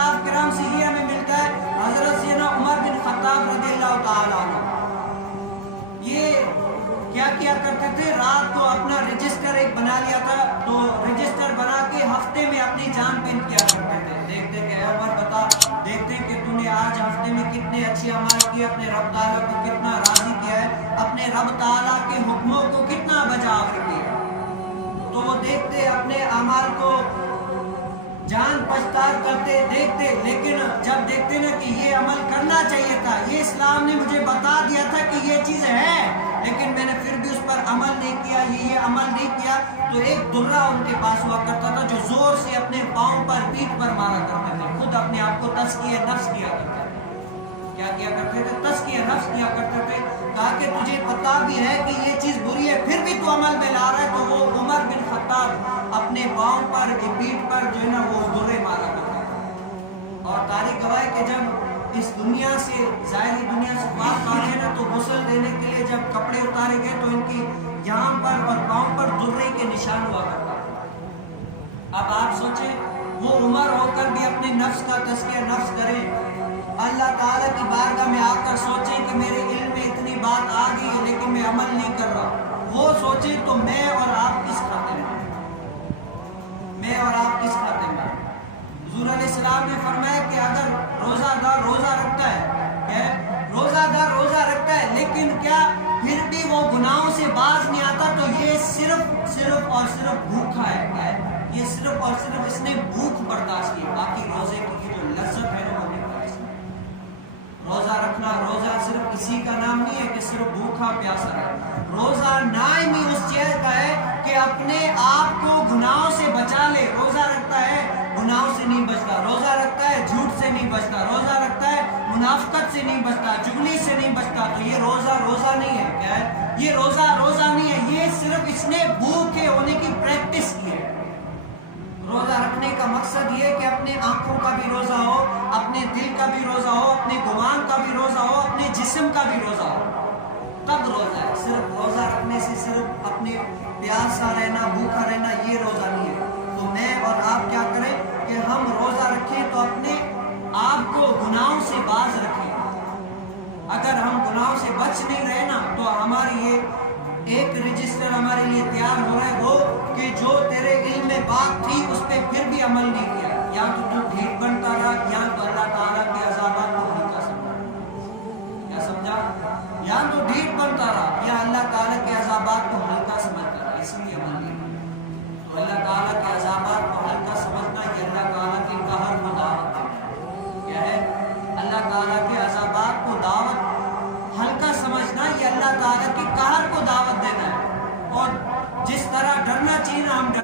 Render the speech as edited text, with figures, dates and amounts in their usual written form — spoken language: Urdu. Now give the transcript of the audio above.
اشراف کرام سے یہ ہمیں ملتا ہے. حضرت سیدنا عمر بن خطاب رضی اللہ تعالیٰ عنہ یہ کیا کیا کرتے تھے؟ رات کو اپنا رجسٹر ایک بنا لیا تھا، تو رجسٹر بنا کے ہفتے میں اپنی جان پین کیا کرتے تھے. دیکھتے کہ عمر بتا، دیکھتے کہ تو نے آج ہفتے میں کتنے اچھے اعمال کیے، اپنے رب تعالیٰ کو کتنا راضی کیا ہے، اپنے رب تعالیٰ کے حکموں کو کتنا بجاور کیا. تو وہ دیکھتے اپنے اعمال کو جان پچھتاڑ کرتے دیکھتے، لیکن جب دیکھتے نا کہ یہ عمل کرنا چاہیے تھا، یہ اسلام نے مجھے بتا دیا تھا کہ یہ چیز ہے، لیکن میں نے پھر بھی اس پر عمل نہیں کیا، یہ عمل نہیں کیا، تو ایک درہ ان کے پاس ہوا کرتا تھا جو زور سے اپنے پاؤں پر پیٹھ پر مارا کرتے تھے، خود اپنے آپ کو تزکیہ نفس کیا کرتے تھے. کیا کیا کرتے تھے؟ تزکیہ نفس کیا کرتے تھے. کہا کہ تجھے پتا بھی ہے کہ یہ چیز بری ہے، پھر بھی تو عمل میں لا رہا ہے. تو وہ عمر بن خطاب اپنے پاؤں پر پیٹھ پر جو ہے نا وہ درے مارا کرتے تھے. اور تاریخ گواہ ہے کہ جب اس دنیا سے ظاہری دنیا سے بات آ رہے نا، تو غسل دینے کے لیے جب کپڑے اتارے گئے تو ان کی یہاں پر اور پاؤں پر درے کے نشان ہوا کرتا تھا. اب آپ سوچیں وہ عمر ہو کر بھی اپنے نفس کا تزکیہ نفس کریں، اللہ تعالیٰ کی بارگاہ میں آ کر سوچیں کہ میرے علم میں اتنی بات آ گئی ہے لیکن میں عمل نہیں کر رہا. وہ سوچیں تو میں اور آپ کس کھاتے میں، میں اور آپ کس کھاتے میں. حضور علیہ السلام نے فرمایا کہ اگر روزہ دار روزہ رکھتا ہے، کیا ہے؟ روزہ دار روزہ رکھتا ہے لیکن کیا پھر بھی وہ گناہوں سے باز نہیں آتا، تو یہ صرف اور صرف بھوکا ہے. کیا ہے؟ یہ صرف اور صرف اس نے بھوک برداشت کی، باقی روزے کی جو لذت ہے نا وہ نہیں برداشت. روزہ رکھنا، روزہ صرف اسی کا نام نہیں ہے کہ صرف بھوکا پیاسا ہے. روزہ نائم ہی اس چیز کا ہے کہ اپنے آپ کو گناہوں سے بچا لے. روزہ رکھتا ہے گناہوں سے نہیں بچتا، روزہ رکھتا ہے جھوٹ سے نہیں بچتا، روزہ رکھتا ہے منافقت سے نہیں بچتا، چغلی سے نہیں بچتا، تو یہ روزہ نہیں ہے. کیا ہے؟ یہ روزہ نہیں ہے، یہ صرف اس نے بھوکے ہونے کی پریکٹس کی ہے. روزہ رکھنے کا مقصد یہ ہے کہ اپنے آنکھوں کا بھی روزہ ہو، اپنے دل کا بھی روزہ ہو، اپنے گمان کا بھی روزہ ہو، اپنے جسم کا بھی روزہ ہو، تب روزہ ہے. صرف روزہ رکھنے سے صرف اپنے پیاسا رہنا، بھوکا رہنا، یہ روزہ نہیں ہے. تو میں اور آپ کیا کریں کہ ہم روزہ رکھیں تو اپنے آپ کو گناہوں سے باز رکھیں. اگر ہم گناہوں سے بچ نہیں رہے نا تو ہماری یہ ایک رجسٹر ہمارے لیے تیار ہو رہا ہے، وہ کہ جو تیرے علم میں بات تھی اس پہ پھر بھی عمل نہیں کیا، یا تو ڈھیٹ بنتا رہا، یا تو اللہ تعالیٰ کے عذابات کو ہلکا سمجھا. کیا سمجھا؟ یا تو ڈھیٹ بنتا رہا یا اللہ تعالیٰ کے عذابات کو ہلکا سمجھتا رہا، اس لیے عمل نہیں کیا. تو اللہ تعالیٰ کے عذابات کو ہلکا سمجھنا یہ اللہ تعالیٰ کے قہر کو دعوت دینا. کیا ہے؟ اللہ تعالیٰ کے عذابات کو دعوت